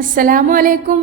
അസ്സലാമു അലൈക്കും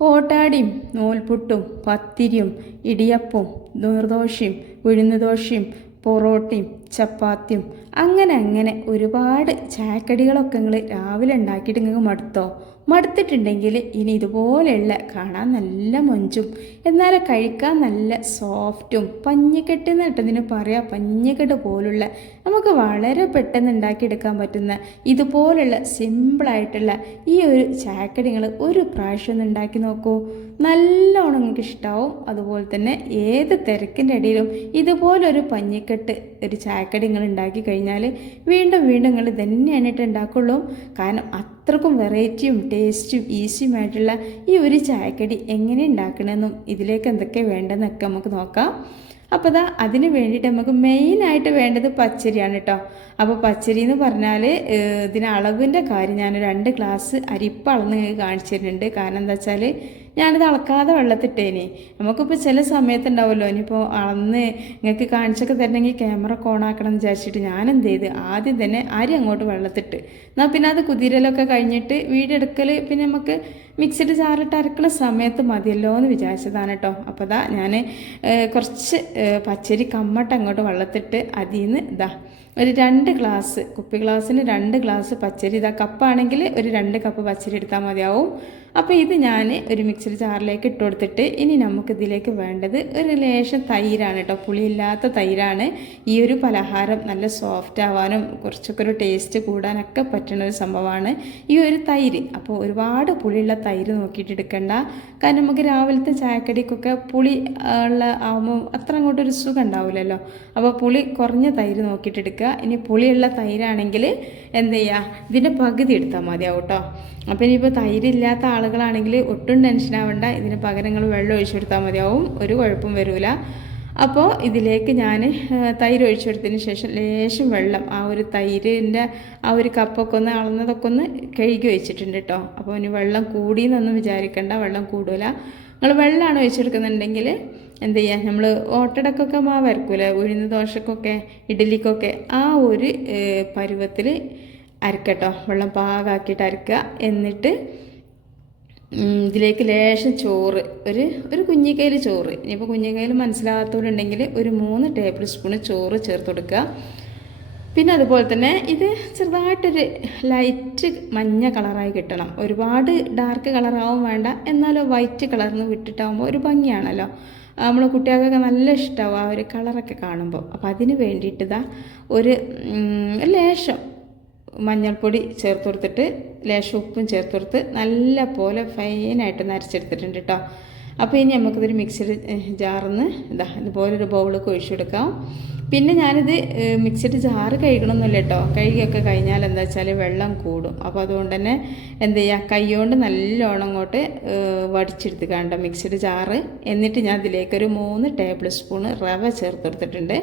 ഓട്ടാടിയും നൂൽപുട്ടും പത്തിരിയും ഇടിയപ്പവും നീർദോശയും ഉഴുന്നുദോഷയും പൊറോട്ടയും ചപ്പാത്തിയും അങ്ങനെ അങ്ങനെ ഒരുപാട് ചായക്കടികളൊക്കെ നിങ്ങൾ രാവിലെ ഉണ്ടാക്കിയിട്ട് നിങ്ങൾക്ക് മടുത്തോ? മടുത്തിട്ടുണ്ടെങ്കിൽ ഇനി ഇതുപോലെയുള്ള കാണാൻ നല്ല മൊഞ്ചും എന്നാൽ കഴിക്കാൻ നല്ല സോഫ്റ്റും പഞ്ഞിക്കെട്ട് എന്ന് കേട്ടതിന് പറയാം പഞ്ഞിക്കെട്ട് പോലുള്ള നമുക്ക് വളരെ പെട്ടെന്ന് ഉണ്ടാക്കിയെടുക്കാൻ പറ്റുന്ന ഇതുപോലുള്ള സിമ്പിളായിട്ടുള്ള ഈ ഒരു ചായക്കടി നിങ്ങൾ ഒരു പ്രാവശ്യം ഒന്ന് ഉണ്ടാക്കി നോക്കൂ. നല്ലോണം നിങ്ങൾക്ക് ഇഷ്ടാവും. അതുപോലെ തന്നെ ഏത് തിരക്കിന്റെ ഇടയിലും ഇതുപോലൊരു പഞ്ഞിക്കെട്ട് ഒരു ചായക്കടി നിങ്ങൾ ഉണ്ടാക്കി കഴിഞ്ഞാൽ വീണ്ടും വീണ്ടും നിങ്ങൾ തന്നെയാണ് ഇട്ട് ഉണ്ടാക്കുള്ളൂ. കാരണം അത്രക്കും വെറൈറ്റിയും ടേസ്റ്റും ഈസിയുമായിട്ടുള്ള ഈ ഒരു ചായക്കടി എങ്ങനെ ഉണ്ടാക്കണമെന്നും ഇതിലേക്ക് എന്തൊക്കെ വേണ്ടതെന്നൊക്കെ നമുക്ക് നോക്കാം. അപ്പോൾ അതാ അതിന് വേണ്ടിയിട്ട് നമുക്ക് മെയിനായിട്ട് വേണ്ടത് പച്ചരിയാണ് കേട്ടോ അപ്പോൾ പച്ചരി എന്ന് പറഞ്ഞാൽ ഇതിന് അളവിന്റെ കാര്യം ഞാൻ രണ്ട് ഗ്ലാസ് അരിപ്പ അളന്ന് നിങ്ങൾക്ക് കാണിച്ചു കാരണം എന്താ വെച്ചാൽ ഞാനിത് അളക്കാതെ വെള്ളത്തിട്ടേനെ. നമുക്കിപ്പോൾ ചില സമയത്തുണ്ടാവുമല്ലോ ഇനിയിപ്പോൾ അളന്ന് നിങ്ങൾക്ക് കാണിച്ചൊക്കെ തരണമെങ്കിൽ ക്യാമറ ഓണാക്കണം എന്ന് വിചാരിച്ചിട്ട് ഞാൻ ചെയ്ത് ആദ്യം തന്നെ അരി അങ്ങോട്ട് വെള്ളത്തിട്ട്. എന്നാൽ പിന്നെ അത് കുതിരലൊക്കെ കഴിഞ്ഞിട്ട് വീടെടുക്കൽ പിന്നെ നമുക്ക് മിക്സിഡ് ചാറിട്ട് അരക്കുന്ന സമയത്ത് മതിയല്ലോ എന്ന് വിചാരിച്ചതാണ് കേട്ടോ അപ്പോൾ ഞാൻ കുറച്ച് പച്ചരി കമ്മട്ട് അങ്ങോട്ട് വെള്ളത്തിട്ട് അതിൽ നിന്ന് ഇതാ ഒരു രണ്ട് ഗ്ലാസ് കുപ്പി ഗ്ലാസ്സിന് രണ്ട് ഗ്ലാസ് പച്ചരി. ഇതാ കപ്പാണെങ്കിൽ ഒരു രണ്ട് കപ്പ് പച്ചരി എടുത്താൽ മതിയാവും. അപ്പോൾ ഇത് ഞാൻ ഒരു മിക്സർ ജാറിലേക്ക് ഇട്ട് കൊടുത്തിട്ട് ഇനി നമുക്ക് ഇതിലേക്ക് വേണ്ടത് ഒരു ലേശം തൈരാണ് കേട്ടോ പുളിയില്ലാത്ത തൈരാണ്. ഈ ഒരു പലഹാരം നല്ല സോഫ്റ്റ് ആവാനും കുറച്ചൊക്കെ ഒരു ടേസ്റ്റ് കൂടാനൊക്കെ പറ്റുന്ന ഒരു സംഭവമാണ്. ഈ ഒരു തൈര് അപ്പോൾ ഒരുപാട് പുളിയുള്ള തൈര് നോക്കിയിട്ട് എടുക്കണ്ട. കാരണം നമുക്ക് രാവിലത്തെ ചായക്കടിക്കൊക്കെ പുളി ഉള്ള ആകുമ്പോൾ അത്ര അങ്ങോട്ടൊരു സുഖം ഉണ്ടാവില്ലല്ലോ അപ്പോൾ പുളി കുറഞ്ഞ തൈര് നോക്കിയിട്ട് എടുക്കുക. ഇനി പുളിയുള്ള തൈരാണെങ്കിൽ എന്ത് ചെയ്യുക ഇതിന്റെ പകുതി എടുത്താൽ മതിയാവും കേട്ടോ അപ്പോൾ ഇനിയിപ്പോൾ തൈരില്ലാത്ത ആളുകളാണെങ്കിൽ ഒട്ടും ടെൻഷൻ ആവണ്ട. ഇതിന് പകരം നിങ്ങൾ വെള്ളം ഒഴിച്ചു കൊടുത്താൽ മതിയാവും. ഒരു കുഴപ്പം വരില്ല അപ്പോൾ ഇതിലേക്ക് ഞാൻ തൈര് ഒഴിച്ചു കൊടുത്തതിന് ശേഷം ലേശം വെള്ളം ആ ഒരു തൈരിന്റെ ആ ഒരു കപ്പൊക്കെ ഒന്ന് അളന്നതൊക്കെ ഒന്ന് കഴുകി വെച്ചിട്ടുണ്ട് കേട്ടോ. അപ്പോൾ ഇനി വെള്ളം കൂടിയെന്നൊന്നും വിചാരിക്കേണ്ട. വെള്ളം കൂടില്ല നിങ്ങൾ വെള്ളമാണ് ഒഴിച്ചെടുക്കുന്നുണ്ടെങ്കിൽ എന്ത് ചെയ്യുക നമ്മൾ ഓട്ടടക്കൊക്കെ മാവ് അരക്കൂലേ ഉഴുന്ന് ദോശക്കൊക്കെ ഇഡ്ഡലിക്കൊക്കെ ആ ഒരു പരുവത്തിൽ അരക്കട്ടോ. വെള്ളം പാകാക്കിയിട്ട് അരക്കുക എന്നിട്ട് ഇതിലേക്ക് ലേശം ചോറ്. ഒരു ഒരു കുഞ്ഞിക്കയിൽ ചോറ്. ഇനിയിപ്പോൾ കുഞ്ഞിക്കയിൽ മനസ്സിലാകാത്തവരുണ്ടെങ്കിൽ ഒരു മൂന്ന് ടേബിൾ സ്പൂൺ ചോറ് ചേർത്ത് കൊടുക്കുക പിന്നെ അതുപോലെ തന്നെ ഇത് ചെറുതായിട്ടൊരു ലൈറ്റ് മഞ്ഞ കളറായി കിട്ടണം. ഒരുപാട് ഡാർക്ക് കളറാവും വേണ്ട. എന്നാലോ വൈറ്റ് കളർന്ന് വിട്ടിട്ടാകുമ്പോൾ ഒരു ഭംഗിയാണല്ലോ. നമ്മൾ കുട്ടികൾക്കൊക്കെ നല്ല ഇഷ്ടമാവും ആ ഒരു കളറൊക്കെ കാണുമ്പോൾ. അപ്പോൾ അതിന് വേണ്ടിയിട്ട് ഇതാ ഒരു ലേശം മഞ്ഞൾപ്പൊടി ചേർത്ത് കൊടുത്തിട്ട് ലേശം ഉപ്പും ചേർത്ത് കൊടുത്ത് നല്ല പോലെ ഫൈനായിട്ട് നരച്ചെടുത്തിട്ടുണ്ട് കേട്ടോ അപ്പോൾ ഇനി നമുക്കിതൊരു മിക്സഡ് ജാറിന്ന് ഇതാ ഇതുപോലൊരു ബൗളൊക്കെ ഒഴിച്ചെടുക്കാം പിന്നെ ഞാനിത് മിക്സിഡ് ജാറ് കഴുകണമെന്നില്ല കേട്ടോ കഴുകിയൊക്കെ കഴിഞ്ഞാൽ എന്താ വെച്ചാൽ വെള്ളം കൂടും. അപ്പോൾ അതുകൊണ്ട് തന്നെ എന്ത് ചെയ്യുക കൈകൊണ്ട് നല്ലോണം അങ്ങോട്ട് വടിച്ചെടുത്ത് കണ്ട മിക്സിഡ് ജാറ് എന്നിട്ട് ഞാൻ ഇതിലേക്കൊരു മൂന്ന് ടേബിൾ സ്പൂണ് റവ ചേർത്ത് കൊടുത്തിട്ടുണ്ട്.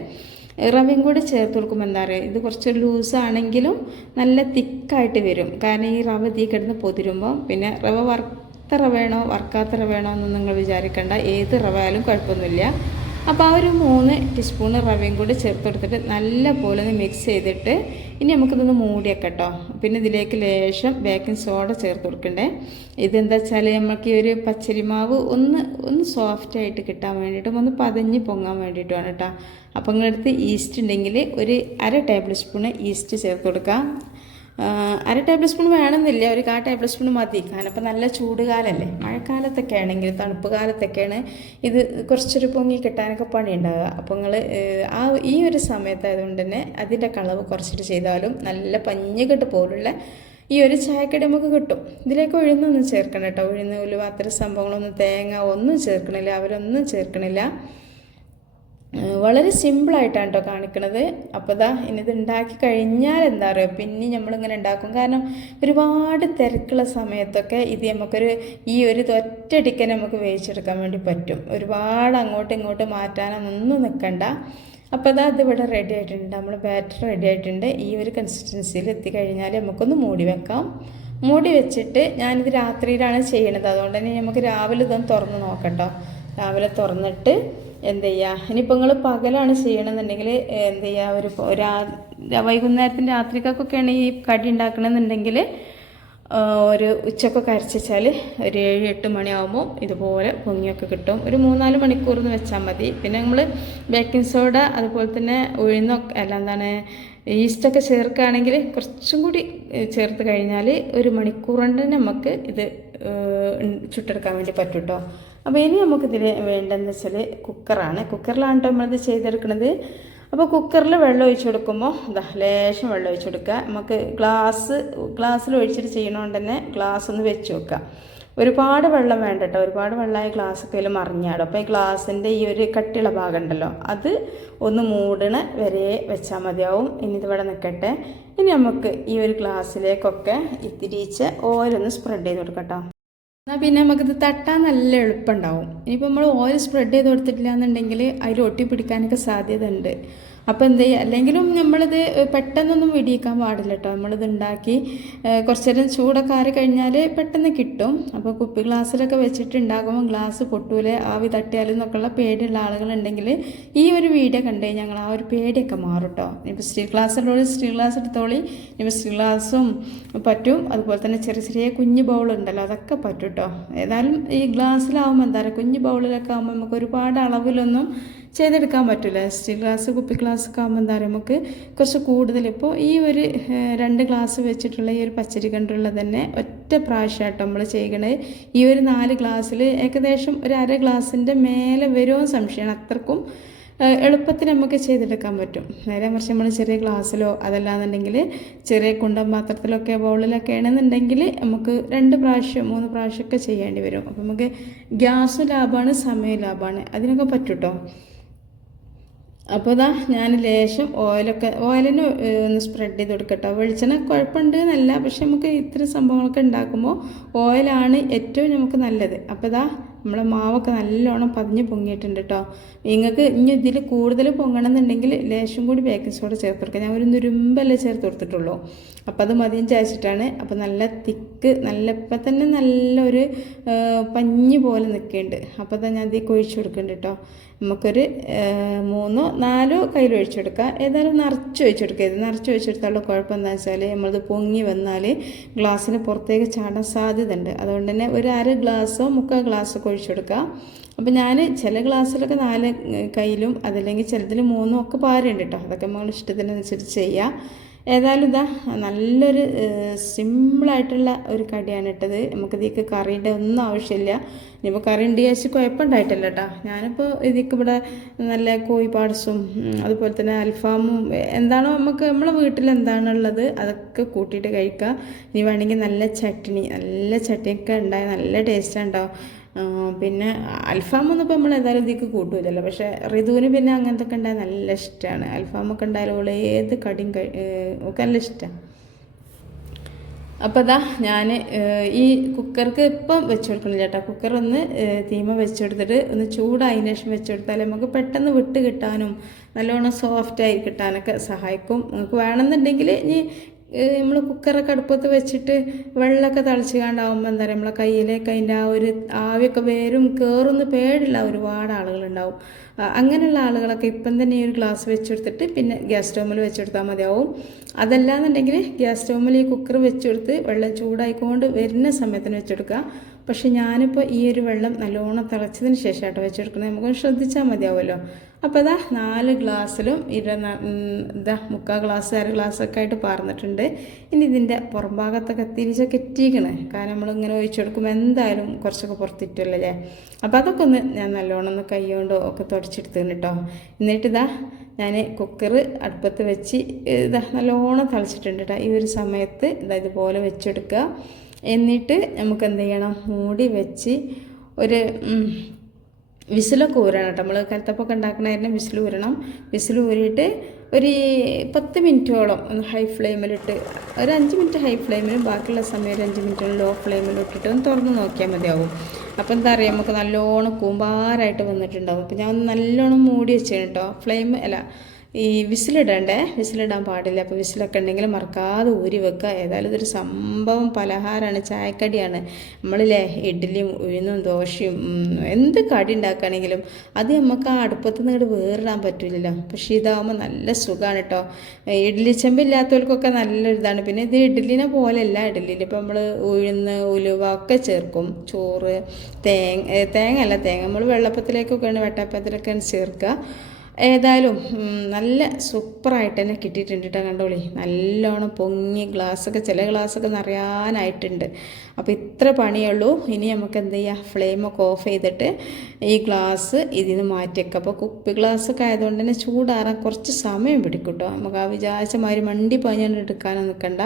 റവയും കൂടെ ചേർത്ത് കൊടുക്കുമ്പോൾ എന്താ പറയുക ഇത് കുറച്ച് ലൂസാണെങ്കിലും നല്ല തിക്കായിട്ട് വരും. കാരണം ഈ റവ തീ കിടന്ന് പൊതിരുമ്പോൾ പിന്നെ റവ വറുത്ത റവ വേണോ വറുക്കാത്ത വേണോ എന്നൊന്നും നിങ്ങൾ വിചാരിക്കേണ്ട. ഏത് റവ ആയാലും കുഴപ്പമൊന്നുമില്ല. അപ്പോൾ ആ ഒരു മൂന്ന് ടീസ്പൂൺ റവയും കൂടി ചേർത്തെടുത്തിട്ട് നല്ല പോലെ ഒന്ന് മിക്സ് ചെയ്തിട്ട് ഇനി നമുക്കിതൊന്ന് മൂടിയൊക്കെ കേട്ടോ പിന്നെ ഇതിലേക്ക് ലേശം ബേക്കിംഗ് സോഡ ചേർത്ത് കൊടുക്കണ്ടേ. ഇതെന്താ വെച്ചാൽ നമുക്ക് ഈ ഒരു പച്ചരിമാവ് ഒന്ന് ഒന്ന് സോഫ്റ്റ് ആയിട്ട് കിട്ടാൻ വേണ്ടിയിട്ടും ഒന്ന് പതഞ്ഞ് പൊങ്ങാൻ വേണ്ടിയിട്ടുമാണ് കേട്ടോ അപ്പോൾ നിങ്ങളടുത്ത് ഈസ്റ്റ് ഉണ്ടെങ്കിൽ ഒരു അര ടേബിൾ സ്പൂണ് ഈസ്റ്റ് ചേർത്ത് കൊടുക്കാം. ആ, അര ടേബിൾ സ്പൂൺ വേണമെന്നില്ല. ഒരു കാ ടേബിൾ സ്പൂൺ മതി. കാരണം ഇപ്പം നല്ല ചൂടുകാലല്ലേ. മഴക്കാലത്തൊക്കെ ആണെങ്കിൽ തണുപ്പ് കാലത്തൊക്കെയാണ് ഇത് കുറച്ചൊരു പൊങ്ങി കിട്ടാനൊക്കെ പണി ഉണ്ടാവുക അപ്പോൾ നിങ്ങൾ ആ ഈ ഒരു സമയത്തായതുകൊണ്ട് തന്നെ അതിന്റെ കളവ് കുറച്ചിട്ട് ചെയ്താലും നല്ല പഞ്ഞുകെട്ട് പോലുള്ള ഈ ഒരു ചായക്കടി നമുക്ക് കിട്ടും. ഇതിലേക്ക് ഉഴുന്നൊന്നും ചേർക്കണം കേട്ടോ. ഉഴുന്ന് ഉലുവ അത്തരം സംഭവങ്ങളൊന്നും തേങ്ങ ഒന്നും ചേർക്കണില്ല. അവരൊന്നും ചേർക്കണില്ല. വളരെ സിമ്പിളായിട്ടാണ് കേട്ടോ കാണിക്കണത്. അപ്പോൾ ഇതാ ഇനി ഇത് ഉണ്ടാക്കി കഴിഞ്ഞാൽ എന്താ പറയുക പിന്നെ നമ്മളിങ്ങനെ ഉണ്ടാക്കും. കാരണം ഒരുപാട് തിരക്കുള്ള സമയത്തൊക്കെ ഇത് നമുക്കൊരു ഈ ഒരു ഒറ്റയടിക്ക് നമുക്ക് വേവിച്ചെടുക്കാൻ വേണ്ടി പറ്റും. ഒരുപാട് അങ്ങോട്ടും ഇങ്ങോട്ടും മാറ്റാനൊന്നും നിൽക്കണ്ട അപ്പോൾ അതാ ഇതിവിടെ റെഡി ആയിട്ടുണ്ട്. നമ്മൾ ബാറ്റർ റെഡി ആയിട്ടുണ്ട്. ഈ ഒരു കൺസിസ്റ്റൻസിയിൽ എത്തിക്കഴിഞ്ഞാൽ നമുക്കൊന്ന് മൂടി വെക്കാം. മൂടി വെച്ചിട്ട് ഞാനിത് രാത്രിയിലാണ് ചെയ്യണത്. അതുകൊണ്ട് തന്നെ നമുക്ക് രാവിലെ ഇതൊന്ന് തുറന്ന് നോക്കട്ടോ രാവിലെ തുറന്നിട്ട് എന്ത് ചെയ്യുക ഇനിയിപ്പോൾ നിങ്ങൾ പകലാണ് ചെയ്യണമെന്നുണ്ടെങ്കിൽ എന്ത് ചെയ്യുക ഒരു രാ വൈകുന്നേരത്തിന് രാത്രിക്കൊക്കെയാണ് ഈ കടി ഉണ്ടാക്കണമെന്നുണ്ടെങ്കിൽ ഒരു ഉച്ചക്കൊക്കെ അരച്ചാൽ ഒരു ഏഴ് എട്ട് മണിയാകുമ്പോൾ ഇതുപോലെ പൊങ്ങിയൊക്കെ കിട്ടും. ഒരു മൂന്നാൽ മണിക്കൂർ എന്ന് വെച്ചാൽ മതി. പിന്നെ നമ്മൾ ബേക്കിംഗ് സോഡ അതുപോലെ തന്നെ ഉഴുന്നൊക്കെ അല്ല എന്താണ് ഈസ്റ്റൊക്കെ ചേർക്കുകയാണെങ്കിൽ കുറച്ചും കൂടി ചേർത്ത് കഴിഞ്ഞാൽ ഒരു മണിക്കൂർ കൊണ്ട് നമുക്ക് ഇത് ചുട്ടെടുക്കാൻ വേണ്ടി പറ്റും കേട്ടോ അപ്പോൾ ഇനി നമുക്ക് നമുക്കിതിൽ വേണ്ടതെന്ന് വെച്ചാൽ കുക്കറാണ് കുക്കറിലാണ് കേട്ടോ നമ്മളിത് ചെയ്തെടുക്കുന്നത് അപ്പോൾ കുക്കറിൽ വെള്ളം ഒഴിച്ചു കൊടുക്കുമ്പോൾ ഇതാ ലേശം വെള്ളം ഒഴിച്ചു കൊടുക്കുക. നമുക്ക് ഗ്ലാസ് ഗ്ലാസ്സിൽ ഒഴിച്ചിട്ട് ചെയ്യണോണ്ട് തന്നെ ഗ്ലാസ് ഒന്ന് വെച്ച് വെക്കുക. ഒരുപാട് വെള്ളം വേണ്ട കേട്ടോ ഒരുപാട് വെള്ളമായി ഗ്ലാസ് ഒക്കെ അതിൽ മറിഞ്ഞാടും അപ്പോൾ ഈ ഗ്ലാസിന്റെ ഈ ഒരു കട്ടിയുള്ള ഭാഗം ഉണ്ടല്ലോ അത് ഒന്ന് മൂടണ വരെ വെച്ചാൽ മതിയാവും. ഇനി ഇതിവിടെ നിൽക്കട്ടെ ഇനി നമുക്ക് ഈ ഒരു ഗ്ലാസ്സിലേക്കൊക്കെ ഇത്തിരിച്ച് ഓയിലൊന്ന് സ്പ്രെഡ് ചെയ്ത് കൊടുക്കാം കേട്ടോ എന്നാൽ പിന്നെ നമുക്കിത് തട്ടാൻ നല്ല എളുപ്പമുണ്ടാവും. ഇനിയിപ്പോൾ നമ്മൾ ഓയിൽ സ്പ്രെഡ് ചെയ്ത് കൊടുത്തിട്ടില്ല എന്നുണ്ടെങ്കിൽ അതിൽ ഒട്ടി പിടിക്കാനൊക്കെ സാധ്യത ഉണ്ട് അപ്പോൾ എന്ത് ചെയ്യുക അല്ലെങ്കിലും നമ്മളിത് പെട്ടെന്നൊന്നും വെടിയിക്കാൻ പാടില്ല കേട്ടോ നമ്മളിത് ഉണ്ടാക്കി കുറച്ച് നേരം ചൂടൊക്കെ ആറി കഴിഞ്ഞാൽ പെട്ടെന്ന് കിട്ടും. അപ്പോൾ കുപ്പി ഗ്ലാസ്സിലൊക്കെ വെച്ചിട്ട് ഉണ്ടാക്കുമ്പോൾ ഗ്ലാസ് പൊട്ടൂലെ ആവി തട്ടിയാലും എന്നൊക്കെയുള്ള പേടിയുള്ള ആളുകളുണ്ടെങ്കിൽ ഈ ഒരു വീഡിയോ കണ്ടു കഴിഞ്ഞാൽ ഞങ്ങൾ ആ ഒരു പേടിയൊക്കെ മാറും കേട്ടോ ഇപ്പോൾ സ്റ്റീൽ ഗ്ലാസ്സിലുള്ള സ്റ്റീൽ ഗ്ലാസ് എടുത്തോളി. ഇപ്പോൾ സ്റ്റീൽ ഗ്ലാസും പറ്റും. അതുപോലെ തന്നെ ചെറിയ ചെറിയ കുഞ്ഞു ബൗളുണ്ടല്ലോ അതൊക്കെ പറ്റും കേട്ടോ ഏതായാലും ഈ ഗ്ലാസ്സിലാവുമ്പോൾ എന്താ പറയുക കുഞ്ഞു ബൗളിലൊക്കെ ആകുമ്പോൾ നമുക്ക് ഒരുപാട് അളവിലൊന്നും ചെയ്തെടുക്കാൻ പറ്റില്ല. സ്റ്റീൽ ഗ്ലാസ് കുപ്പി ഗ്ലാസ് ഒക്കെ ആകുമ്പോൾ എന്താ പറയുക നമുക്ക് കുറച്ച് കൂടുതൽ ഇപ്പോൾ ഈ ഒരു രണ്ട് ഗ്ലാസ് വെച്ചിട്ടുള്ള ഈ ഒരു പച്ചരി കണ്ടുള്ള തന്നെ ഒറ്റ പ്രാവശ്യമായിട്ട് നമ്മൾ ചെയ്യണത്. ഈ ഒരു നാല് ഗ്ലാസ്സിൽ ഏകദേശം ഒരു അര ഗ്ലാസിന്റെ മേലെ വരുമോ സംശയമാണ് അത്രക്കും എളുപ്പത്തിൽ നമുക്ക് ചെയ്തെടുക്കാൻ പറ്റും. നേരെ മറിച്ച് നമ്മൾ ചെറിയ ഗ്ലാസ്സിലോ അതല്ലാന്നുണ്ടെങ്കിൽ ചെറിയ കുണ്ടം പാത്രത്തിലൊക്കെ ബൗളിലൊക്കെ ആണെന്നുണ്ടെങ്കിൽ നമുക്ക് രണ്ട് പ്രാവശ്യം മൂന്ന് പ്രാവശ്യമൊക്കെ ചെയ്യേണ്ടി വരും. അപ്പോൾ നമുക്ക് ഗ്യാസ് ലാഭമാണ് സമയം ലാഭമാണ്. അതിനൊക്കെ പറ്റും കേട്ടോ അപ്പോൾ ഇതാ ഞാൻ ലേശം ഓയിലൊക്കെ ഓയിലിന് ഒന്ന് സ്പ്രെഡ് ചെയ്ത് കൊടുക്കട്ടോ. വെളിച്ചെണ്ണ കുഴപ്പമുണ്ട് എന്നല്ല പക്ഷെ നമുക്ക് ഇത്തരം സംഭവങ്ങളൊക്കെ ഉണ്ടാക്കുമ്പോൾ ഓയിലാണ് ഏറ്റവും നമുക്ക് നല്ലത്. അപ്പോൾ ഇതാ നമ്മളെ മാവൊക്കെ നല്ലോണം പതിഞ്ഞ് പൊങ്ങിയിട്ടുണ്ട് കേട്ടോ നിങ്ങൾക്ക് ഇനി ഇതിൽ കൂടുതൽ പൊങ്ങണം എന്നുണ്ടെങ്കിൽ ലേശം കൂടി ബേക്കിംഗ് സോഡ ചേർത്ത് കൊടുക്കുക ഞാൻ ഒരു നുരുമ്പല്ലേ ചേർത്ത് കൊടുത്തിട്ടുള്ളൂ. അപ്പോൾ അത് മതിയും ചായച്ചിട്ടാണ് അപ്പോൾ നല്ല തിക്ക് നല്ല ഇപ്പം തന്നെ നല്ലൊരു പഞ്ഞ് പോലെ നിൽക്കുന്നുണ്ട്. അപ്പോൾ തന്നെ ഞാൻ ഇതിൽ കൊഴിച്ച് കൊടുക്കുന്നുണ്ട് കേട്ടോ നമുക്കൊരു മൂന്നോ നാലോ കയ്യിൽ ഒഴിച്ചെടുക്കാം. ഏതായാലും നിറച്ച് ഒഴിച്ചെടുക്കരുത് നിറച്ച് ഒഴിച്ചെടുത്താലുള്ള കുഴപ്പം എന്താ വെച്ചാൽ നമ്മളത് പൊങ്ങി വന്നാൽ ഗ്ലാസ്സിന് പുറത്തേക്ക് ചാടാൻ സാധ്യത ഉണ്ട് അതുകൊണ്ട് തന്നെ ഒരു അര ഗ്ലാസ്സോ മുക്കാൽ ഗ്ലാസ്സോ ഒക്കെ ഒഴിച്ചെടുക്കുക അപ്പോൾ ഞാൻ ചില ഗ്ലാസ്സിലൊക്കെ നാല് കയ്യിലും അതല്ലെങ്കിൽ ചിലതിൽ മൂന്നും ഒക്കെ പാരുണ്ട് കേട്ടോ അതൊക്കെ നമ്മൾ ഇഷ്ടത്തിനനുസരിച്ച് ചെയ്യാം. ഏതായാലും ഇതാ നല്ലൊരു സിമ്പിളായിട്ടുള്ള ഒരു കടിയാണ് ഇട്ടത്. നമുക്കിതിലേക്ക് കറിയുടെ ഒന്നും ആവശ്യമില്ല. ഇനിയിപ്പോൾ കറി ഉണ്ട് ചേച്ചി കുഴപ്പമുണ്ടായിട്ടില്ല കേട്ടോ. ഞാനിപ്പോൾ ഇതിക്ക് ഇവിടെ നല്ല കോഴി പാട്സും ഉം, അതുപോലെ തന്നെ അൽഫാമും എന്താണോ നമുക്ക് നമ്മളെ വീട്ടിൽ എന്താണുള്ളത് അതൊക്കെ കൂട്ടിയിട്ട് കഴിക്കുക ഇനി വേണമെങ്കിൽ നല്ല ചട്നി നല്ല ചട്നിയൊക്കെ ഉണ്ടായി നല്ല ടേസ്റ്റ് ഉണ്ടാവും പിന്നെ അൽഫാമൊന്നും ഇപ്പോൾ നമ്മൾ എന്തായാലും ഇതിക്ക് കൂട്ടൂലല്ലോ പക്ഷേ ഋതുവിന് പിന്നെ അങ്ങനത്തെ ഒക്കെ നല്ല ഇഷ്ടമാണ് അൽഫാമൊക്കെ ഉണ്ടായാലും അവൾ ഏത് കടിയും ഒക്കെ നല്ല ഇഷ്ടമാണ് അപ്പോൾ അതാ ഞാൻ ഈ കുക്കർക്ക് ഇപ്പം വെച്ച് കൊടുക്കണില്ല കേട്ടോ. കുക്കർ ഒന്ന് തീമ വെച്ച് കൊടുത്തിട്ട് ഒന്ന് ചൂടായതിനു ശേഷം വെച്ച് കൊടുത്താൽ നമുക്ക് പെട്ടെന്ന് വിട്ട് കിട്ടാനും നല്ലോണം സോഫ്റ്റായി കിട്ടാനൊക്കെ സഹായിക്കും. നിങ്ങൾക്ക് വേണമെന്നുണ്ടെങ്കിൽ ഇനി നമ്മൾ കുക്കറൊക്കെ അടുപ്പത്ത് വെച്ചിട്ട് വെള്ളമൊക്കെ തളിച്ച് കണ്ടാവുമ്പോൾ എന്താ പറയുക നമ്മളെ കയ്യിലേക്ക് അതിന്റെ ആ ഒരു ആവിയൊക്കെ വേരും കയറുന്ന പേടില്ല ഒരുപാട് ആളുകളുണ്ടാവും. അങ്ങനെയുള്ള ആളുകളൊക്കെ ഇപ്പം തന്നെ ഈ ഒരു ഗ്ലാസ് വെച്ചെടുത്തിട്ട് പിന്നെ ഗ്യാസ് സ്റ്റോമിൽ വെച്ചെടുത്താൽ മതിയാവും. അതല്ലാന്നുണ്ടെങ്കിൽ ഗ്യാസ് സ്റ്റോമിൽ ഈ കുക്കർ വെച്ചെടുത്ത് വെള്ളം ചൂടായിക്കൊണ്ട് വരുന്ന സമയത്തിന് വെച്ചെടുക്കുക. പക്ഷെ ഞാനിപ്പോൾ ഈ ഒരു വെള്ളം നല്ലോണം തിളച്ചതിന് ശേഷമായിട്ട് വെച്ചെടുക്കുന്നത്. നമുക്കൊന്ന് ശ്രദ്ധിച്ചാൽ മതിയാവുമല്ലോ. അപ്പോൾ ഇതാ നാല് ഗ്ലാസ്സിലും ഇരുന്ന ഇതാ മുക്കാൽ ഗ്ലാസ് അര ഗ്ലാസ്സൊക്കെ ആയിട്ട് പാർന്നിട്ടുണ്ട്. ഇനി ഇതിന്റെ പുറം ഭാഗത്തൊക്കെ തിരിച്ചൊക്കെ എത്തിക്കണേ കാരണം നമ്മളിങ്ങനെ ഒഴിച്ചെടുക്കുമ്പോൾ എന്തായാലും കുറച്ചൊക്കെ പുറത്തിട്ടല്ലേ അപ്പോൾ അതൊക്കെ ഒന്ന് ഞാൻ നല്ലോണം ഒന്ന് കൈ കൊണ്ട് ഒക്കെ തുടച്ചെടുത്തു കേട്ടോ എന്നിട്ട് ഇതാ ഞാൻ കുക്കർ അടുപ്പത്ത് വെച്ച് ഇതാ നല്ലോണം തളിച്ചിട്ടുണ്ട് കേട്ടോ ഈ ഒരു സമയത്ത് ഇതാ ഇതുപോലെ വെച്ചെടുക്കുക. എന്നിട്ട് നമുക്ക് എന്ത് ചെയ്യണം? മൂടി വെച്ച് ഒരു വിസിലൊക്കെ ഊരണം കേട്ടോ. നമ്മൾ കലത്തപ്പൊക്കെ കാരണം വിസിൽ ഊരണം. വിസിൽ ഊരിയിട്ട് ഒരു പത്ത് മിനിറ്റോളം ഒന്ന് ഹൈ ഫ്ലെയിമിലിട്ട് ഒരു അഞ്ച് മിനിറ്റ് ഹൈ ഫ്ലെയിമിലും ബാക്കിയുള്ള സമയം ഒരു അഞ്ച് മിനിറ്റ് ലോ ഫ്ലെയിമിൽ ഇട്ടിട്ട് ഒന്ന് തുറന്ന് നോക്കിയാൽ മതിയാവും. അപ്പോൾ എന്താ പറയുക നമുക്ക് നല്ലോണം കൂമ്പാരായിട്ട് വന്നിട്ടുണ്ടാവും. അപ്പോൾ ഞാൻ നല്ലോണം മൂടി വെച്ചാണ് കേട്ടോ ഫ്ലെയിം അല്ല ഈ വിസിലിടണ്ടേ? വിസിലിടാൻ പാടില്ല. അപ്പോൾ വിസിലൊക്കെ ഉണ്ടെങ്കിൽ മറക്കാതെ ഊരി വെക്കുക. ഏതായാലും ഇതൊരു സംഭവം പലഹാരമാണ്. ചായക്കടിയാണ്. നമ്മളില്ലേ ഇഡ്ഡലിയും ഉഴുന്നും ദോശയും എന്ത് കടി ഉണ്ടാക്കുകയാണെങ്കിലും അത് നമുക്ക് ആ അടുപ്പത്ത് നിന്ന് ഇങ്ങോട്ട് വേറിടാൻ പറ്റില്ലല്ലോ പക്ഷേ ഇതാവുമ്പോൾ നല്ല സുഖമാണ് കേട്ടോ. ഇഡ്ഡലി ചെമ്പില്ലാത്തവർക്കൊക്കെ നല്ലൊരു ഇതാണ്. പിന്നെ ഇത് ഇഡ്ഡലിനെ പോലെയല്ല. ഇഡ്ഡലിയിൽ ഇപ്പോൾ നമ്മൾ ഉഴുന്ന് ഉലുവ ഒക്കെ ചേർക്കും. ചോറ് തേങ്ങ തേങ്ങ അല്ല തേങ്ങ നമ്മൾ വെള്ളപ്പത്തിലേക്കൊക്കെയാണ് വെട്ടപ്പത്തിലൊക്കെയാണ് ചേർക്കുക. ഏതായാലും നല്ല സൂപ്പറായിട്ട് തന്നെ കിട്ടിയിട്ടുണ്ട് കേട്ടോ കണ്ടോളി. നല്ലോണം പൊങ്ങി ഗ്ലാസ്സൊക്കെ ചില ഗ്ലാസ്സൊക്കെ നിറയാനായിട്ടുണ്ട്. അപ്പോൾ ഇത്ര പണിയേ ഉള്ളൂ ഇനി നമുക്ക് എന്ത് ചെയ്യുക ഫ്ലെയിമൊക്കെ ഓഫ് ചെയ്തിട്ട് ഈ ഗ്ലാസ് ഇതിൽ നിന്ന് മാറ്റി വെക്കുക അപ്പോൾ കുപ്പി ഗ്ലാസ്സൊക്കെ ആയതുകൊണ്ട് തന്നെ ചൂടാറാൻ കുറച്ച് സമയം പിടിക്കും കേട്ടോ നമുക്ക് ആ വിചാരിച്ച മാതിരി മണ്ടി പഞ്ഞുകൊണ്ട് എടുക്കാനൊന്നും നിൽക്കണ്ട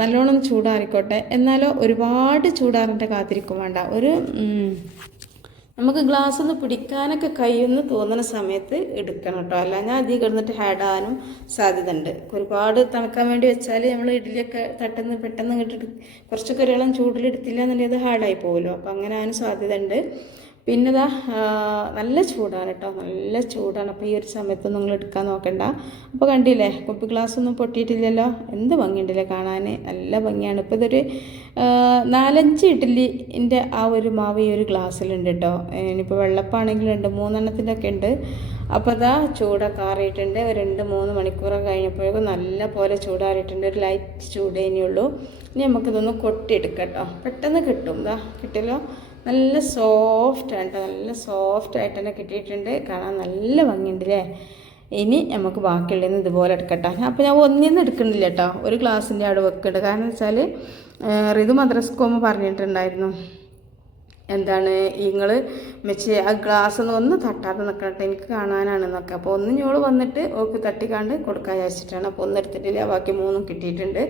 നല്ലോണം ചൂടാറിക്കോട്ടെ. എന്നാലോ ഒരുപാട് ചൂടാറിന്റെ കാത്തിരിക്കും വേണ്ട. ഒരു നമുക്ക് ഗ്ലാസ് ഒന്ന് പിടിക്കാനൊക്കെ കഴിയുമെന്ന് തോന്നുന്ന സമയത്ത് എടുക്കണം കേട്ടോ. അല്ല ഞാൻ അധികം കിടന്നിട്ട് ഹാഡാനും സാധ്യത ഉണ്ട് ഒരുപാട് തണുക്കാൻ വേണ്ടി വെച്ചാൽ നമ്മൾ ഇഡ്ഡലിയൊക്കെ തട്ടുന്ന പെട്ടെന്ന് ഇങ്ങോട്ട് കുറച്ചൊക്കെ ഒരാളും ചൂടിലെടുത്തില്ല എന്നുണ്ടെങ്കിൽ അത് ഹാർഡായി പോകുമല്ലോ. അപ്പോൾ അങ്ങനെ ആവാനും സാധ്യത ഉണ്ട് പിന്നെ ഇതാ നല്ല ചൂടാണ് കേട്ടോ നല്ല ചൂടാണ്. അപ്പോൾ ഈ ഒരു സമയത്ത് നിങ്ങൾ എടുക്കാൻ നോക്കണ്ട. അപ്പോൾ കണ്ടില്ലേ കുപ്പി ഗ്ലാസ് ഒന്നും പൊട്ടിയിട്ടില്ലല്ലോ? എന്ത് ഭംഗിയുണ്ടല്ലേ കാണാൻ നല്ല ഭംഗിയാണ്. ഇപ്പോൾ ഇതൊരു നാലഞ്ച് ഇഡ്ഡലിന്റെ ആ ഒരു മാവ് ഈ ഒരു ഗ്ലാസ്സിലുണ്ട് കേട്ടോ ഇനിയിപ്പോൾ വെള്ളപ്പാണെങ്കിലും ഉണ്ട് മൂന്നെണ്ണത്തിന്റെ ഒക്കെ ഉണ്ട്. അപ്പോൾ അതാ ചൂടൊക്കെ ആറിയിട്ടുണ്ട് ഒരു രണ്ട് മൂന്ന് മണിക്കൂറൊക്കെ കഴിഞ്ഞപ്പോഴേക്കും നല്ല പോലെ ചൂടാറിയിട്ടുണ്ട്. ഒരു ലൈറ്റ് ചൂടേ ഇനിയുള്ളൂ. ഇനി നമുക്കിതൊന്ന് കൊട്ടിയെടുക്കാം കേട്ടോ പെട്ടെന്ന് കിട്ടും. ഇതാ കിട്ടിയല്ലോ? നല്ല സോഫ്റ്റ് ആണ് കേട്ടോ നല്ല സോഫ്റ്റ് ആയിട്ട് തന്നെ കിട്ടിയിട്ടുണ്ട്. കാണാൻ നല്ല ഭംഗിയുണ്ട് അല്ലേ ഇനി നമുക്ക് ബാക്കിയുള്ളതിന് ഇതുപോലെ എടുക്കട്ടെ. അപ്പോൾ ഞാൻ ഒന്നിന്ന് എടുക്കുന്നില്ല കേട്ടോ ഒരു ഗ്ലാസിന്റെ അവിടെ വെക്കുന്നുണ്ട് കാരണം വെച്ചാൽ റിതു മദ്രസ്ക്ക് പോകുമ്പോൾ പറഞ്ഞിട്ടുണ്ടായിരുന്നു. എന്താണ് നിങ്ങൾ മെച്ച് ആ ഗ്ലാസ് ഒന്ന് ഒന്ന് തട്ടാതെ നിൽക്കട്ടെ എനിക്ക് കാണാനാണ് കാണാനാണെന്നൊക്കെ അപ്പോൾ ഒന്ന് ഞോൾ വന്നിട്ട് ഓക്ക് തട്ടിക്കാണ്ട് കൊടുക്കാൻ വിചാരിച്ചിട്ടാണ്. അപ്പോൾ ഒന്ന് എടുത്തിട്ടില്ല. ബാക്കി മൂന്നും കിട്ടിയിട്ടുണ്ട്.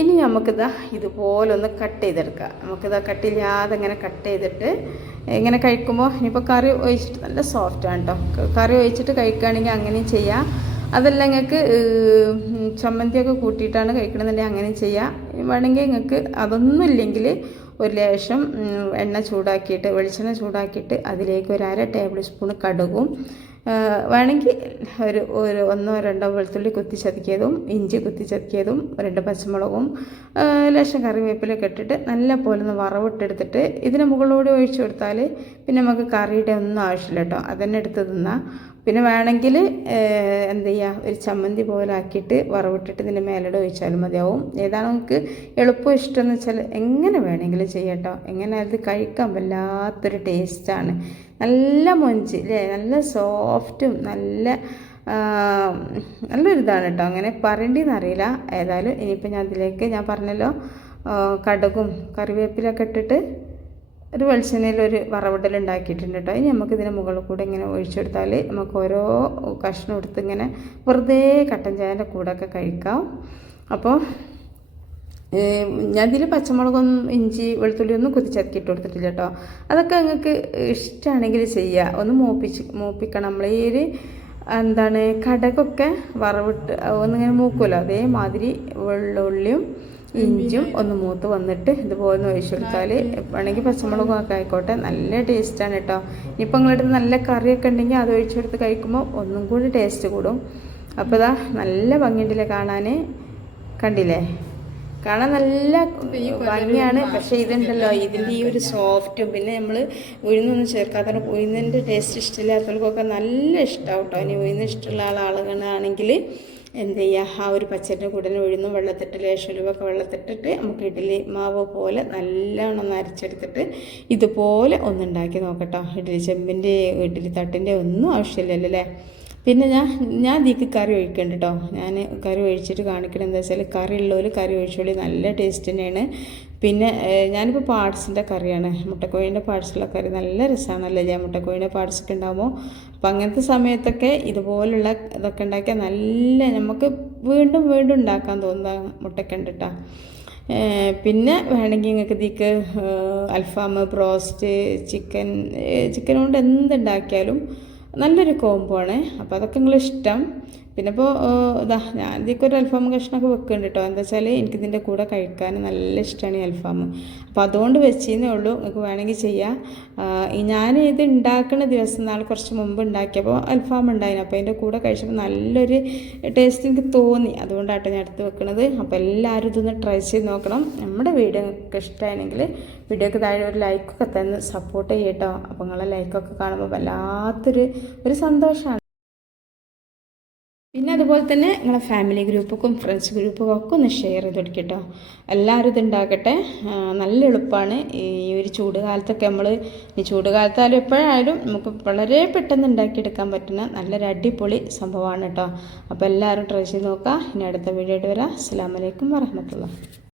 ഇനി നമുക്കിതാ ഇതുപോലൊന്ന് കട്ട് ചെയ്തെടുക്കാം നമുക്കിതാ കട്ടില്ലാതെ ഇങ്ങനെ കട്ട് ചെയ്തിട്ട് ഇങ്ങനെ കഴിക്കുമ്പോൾ ഇനിയിപ്പോൾ കറി ഒഴിച്ചിട്ട് നല്ല സോഫ്റ്റാണ് കേട്ടോ കറി ഒഴിച്ചിട്ട് കഴിക്കുകയാണെങ്കിൽ അങ്ങനെയും ചെയ്യാം. അതല്ല നിങ്ങൾക്ക് ചമ്മന്തിയൊക്കെ കൂട്ടിയിട്ടാണ് കഴിക്കണമെന്നുണ്ടെങ്കിൽ അങ്ങനെ ചെയ്യാം. വേണമെങ്കിൽ നിങ്ങൾക്ക് അതൊന്നും ഇല്ലെങ്കിൽ ഒരു ലേശം എണ്ണ ചൂടാക്കിയിട്ട് വെളിച്ചെണ്ണ ചൂടാക്കിയിട്ട് അതിലേക്ക് ഒരു അര ടേബിൾ സ്പൂൺ കടുകും വേണമെങ്കിൽ ഒരു ഒരു ഒന്നോ രണ്ടോ വെളുത്തുള്ളി കുത്തി ഇഞ്ചി കുത്തി ചതക്കിയതും രണ്ട് പച്ചമുളകും ലേശം കറിവേപ്പിലൊക്കെ ഇട്ടിട്ട് നല്ല പോലെ ഒന്ന് വറവിട്ടെടുത്തിട്ട് ഇതിന് മുകളിലൂടെ ഒഴിച്ചു കൊടുത്താൽ പിന്നെ നമുക്ക് കറിയുടെ ഒന്നും ആവശ്യമില്ല കേട്ടോ. അതന്നെ എടുത്ത് തിന്നാം. പിന്നെ വേണമെങ്കിൽ എന്ത് ചെയ്യുക ഒരു ചമ്മന്തി പോലെ ആക്കിയിട്ട് വറവിട്ടിട്ട് ഇതിന്റെ മേലോട് ഒഴിച്ചാലും മതിയാവും. ഏതാണ് നമുക്ക് എളുപ്പം ഇഷ്ടമെന്ന് വെച്ചാൽ എങ്ങനെ വേണമെങ്കിലും ചെയ്യട്ടോ എങ്ങനെ അത് കഴിക്കാൻ വല്ലാത്തൊരു ടേസ്റ്റാണ് നല്ല മൊഞ്ച് അല്ലേ നല്ല സോഫ്റ്റും നല്ല നല്ലൊരിതാണ് കേട്ടോ അങ്ങനെ പറയേണ്ടതെന്ന് അറിയില്ല ഏതായാലും ഇനിയിപ്പോൾ ഞാൻ അതിലേക്ക് ഞാൻ പറഞ്ഞല്ലോ കടുകും കറിവേപ്പിലൊക്കെ ഇട്ടിട്ട് ഒരു വെളിച്ചെണ്ണയിൽ ഒരു വറവിടൽ ഉണ്ടാക്കിയിട്ടുണ്ട് കേട്ടോ ഇനി നമുക്ക് ഇതിന് മുകളിൽ കൂടെ ഇങ്ങനെ ഒഴിച്ചെടുത്താൽ നമുക്ക് ഓരോ കഷ്ണം എടുത്ത് ഇങ്ങനെ വെറുതെ കട്ടൻ ചായന്റെ കൂടെയൊക്കെ കഴിക്കാം. അപ്പോൾ ഞാൻ ഇതിൽ പച്ചമുളകൊന്നും ഇഞ്ചി വെളുത്തുള്ളി ഒന്നും കുത്തിച്ചതക്കി ഇട്ട് കൊടുത്തിട്ടില്ല കേട്ടോ. അതൊക്കെ നിങ്ങൾക്ക് ഇഷ്ടമാണെങ്കിൽ ചെയ്യുക ഒന്ന് മൂപ്പിച്ച് മൂപ്പിക്കണം. നമ്മൾ ഈ ഒരു എന്താണ് കടകൊക്കെ വറവിട്ട് ഒന്നിങ്ങനെ മൂക്കുമല്ലോ അതേമാതിരി വെള്ളുള്ളിയും ഇഞ്ചും ഒന്ന് മൂത്ത് വന്നിട്ട് ഇതുപോലെ ഒന്ന് ഒഴിച്ചു കൊടുത്താൽ വേണമെങ്കിൽ പച്ചമുളകും ഒക്കെ ആയിക്കോട്ടെ. നല്ല ടേസ്റ്റാണ് കേട്ടോ. ഇനിയിപ്പോൾ നിങ്ങളുടെ നല്ല കറിയൊക്കെ ഉണ്ടെങ്കിൽ അത് ഒഴിച്ചെടുത്ത് കഴിക്കുമ്പോൾ ഒന്നും കൂടി ടേസ്റ്റ് കൂടും. അപ്പോൾ ഇതാ നല്ല ഭംഗിയുണ്ടല്ലേ കാണാൻ കണ്ടില്ലേ? കാണാൻ നല്ല ഭംഗിയാണ്. പക്ഷേ ഇതുണ്ടല്ലോ ഇതിന്റെ ഈ ഒരു സോഫ്റ്റും പിന്നെ നമ്മൾ ഉഴുന്നൊന്നും ചേർക്കാത്ത ഉഴുന്നിന്റെ ടേസ്റ്റ് ഇഷ്ടമില്ലാത്തവർക്കൊക്കെ നല്ല ഇഷ്ടമാവും കേട്ടോ ഇനി ഉഴുന്ന് ഇഷ്ടമുള്ള ആളുകളാണെങ്കിൽ എന്ത് ചെയ്യുക ആ ഒരു പച്ചരിന്റെ കൂടെ ഉഴുന്നും വെള്ളത്തിട്ട് ലേശം ഉലുവൊക്കെ വെള്ളത്തിട്ടിട്ട് നമുക്ക് ഇഡ്ഡലി മാവ് പോലെ നല്ലോണം ഒന്ന് അരച്ചെടുത്തിട്ട് ഇതുപോലെ ഒന്നുണ്ടാക്കി നോക്കട്ടോ. ഇഡ്ഡലി ചെമ്പിന്റെ ഇഡ്ഡലി തട്ടിന്റെ ഒന്നും ആവശ്യമില്ലല്ലോ അല്ലേ? പിന്നെ ഞാൻ ഞാൻ ഇതിക്ക് കറി ഒഴിക്കുന്നുണ്ട് കേട്ടോ ഞാൻ കറി ഒഴിച്ചിട്ട് കാണിക്കണം എന്താ വെച്ചാൽ കറി ഉള്ളവർ കറി ഒഴിച്ചോളി നല്ല ടേസ്റ്റ് തന്നെയാണ്. പിന്നെ ഞാനിപ്പോൾ പാർട്സിന്റെ കറിയാണ്. മുട്ടക്കോഴിന്റെ പാർട്സുള്ള കറി നല്ല രസമാണല്ലോ ഞാൻ മുട്ടക്കോഴിന്റെ പാർട്സൊക്കെ ഉണ്ടാകുമ്പോൾ അപ്പം അങ്ങനത്തെ സമയത്തൊക്കെ ഇതുപോലുള്ള ഇതൊക്കെ ഉണ്ടാക്കിയാൽ നല്ല നമുക്ക് വീണ്ടും വീണ്ടും ഉണ്ടാക്കാൻ തോന്നുന്ന മുട്ടയ്ക്ക് കേട്ടോ പിന്നെ വേണമെങ്കിൽ നിങ്ങൾക്ക് ഇതിക്ക് അൽഫാം ബ്രോസ്റ്റ് ചിക്കൻ ചിക്കൻ കൊണ്ട് എന്തുണ്ടാക്കിയാലും നല്ലൊരു കോംബോ ആണ്. അപ്പോൾ അതൊക്കെ നിങ്ങൾ ഇഷ്ടം പിന്നെ ഇപ്പോൾ ഇതാ ഞാൻ ഇതിലേക്ക് ഒരു അൽഫാം കഷ്ണമൊക്കെ വെക്കുന്നുണ്ട് കേട്ടോ എന്താ വെച്ചാൽ എനിക്കിതിന്റെ കൂടെ കഴിക്കാൻ നല്ല ഇഷ്ടമാണ് ഈ അൽഫാം. അപ്പോൾ അതുകൊണ്ട് വെച്ചേന്നേ ഉള്ളൂ. നിങ്ങൾക്ക് വേണമെങ്കിൽ ചെയ്യാം. ഞാൻ ഇത് ഉണ്ടാക്കുന്ന ദിവസം നാൾ കുറച്ച് മുമ്പ് ഉണ്ടാക്കിയപ്പോൾ അൽഫാം ഉണ്ടായിരുന്നു അപ്പോൾ അതിന്റെ കൂടെ കഴിച്ചപ്പോൾ നല്ലൊരു ടേസ്റ്റ് എനിക്ക് തോന്നി. അതുകൊണ്ടാട്ടോ ഞാൻ എടുത്ത് വെക്കുന്നത് അപ്പോൾ എല്ലാവരും ഇതൊന്ന് ട്രൈ ചെയ്ത് നോക്കണം. നമ്മുടെ വീഡിയോ നിങ്ങൾക്ക് ഇഷ്ടമാണെങ്കിൽ വീഡിയോക്ക് താഴെ ഒരു ലൈക്കൊക്കെ തന്നെ സപ്പോർട്ട് ചെയ്യട്ടോ. അപ്പോൾ നിങ്ങളെ ലൈക്കൊക്കെ കാണുമ്പോൾ വല്ലാത്തൊരു ഒരു സന്തോഷമാണ് അതുപോലെ തന്നെ നിങ്ങളെ ഫാമിലി ഗ്രൂപ്പുക്കും ഫ്രണ്ട്സ് ഗ്രൂപ്പൊക്കെ ഒക്കെ ഒന്ന് ഷെയർ ചെയ്ത് കൊടുക്കട്ടോ എല്ലാവരും ഇതുണ്ടാക്കട്ടെ നല്ല എളുപ്പമാണ് ഈ ഒരു ചൂട് കാലത്തൊക്കെ നമ്മൾ ഈ ചൂട് കാലത്തായാലും എപ്പോഴായാലും നമുക്ക് വളരെ പെട്ടെന്ന് ഉണ്ടാക്കിയെടുക്കാൻ പറ്റുന്ന നല്ലൊരു അടിപൊളി സംഭവമാണ് കേട്ടോ അപ്പോൾ എല്ലാവരും ട്രൈ ചെയ്ത് നോക്കാം. ഇനി അടുത്ത വീഡിയോ ആയിട്ട് വരാം. അസ്സാം വലൈക്കും വരഹമത്തുള്ള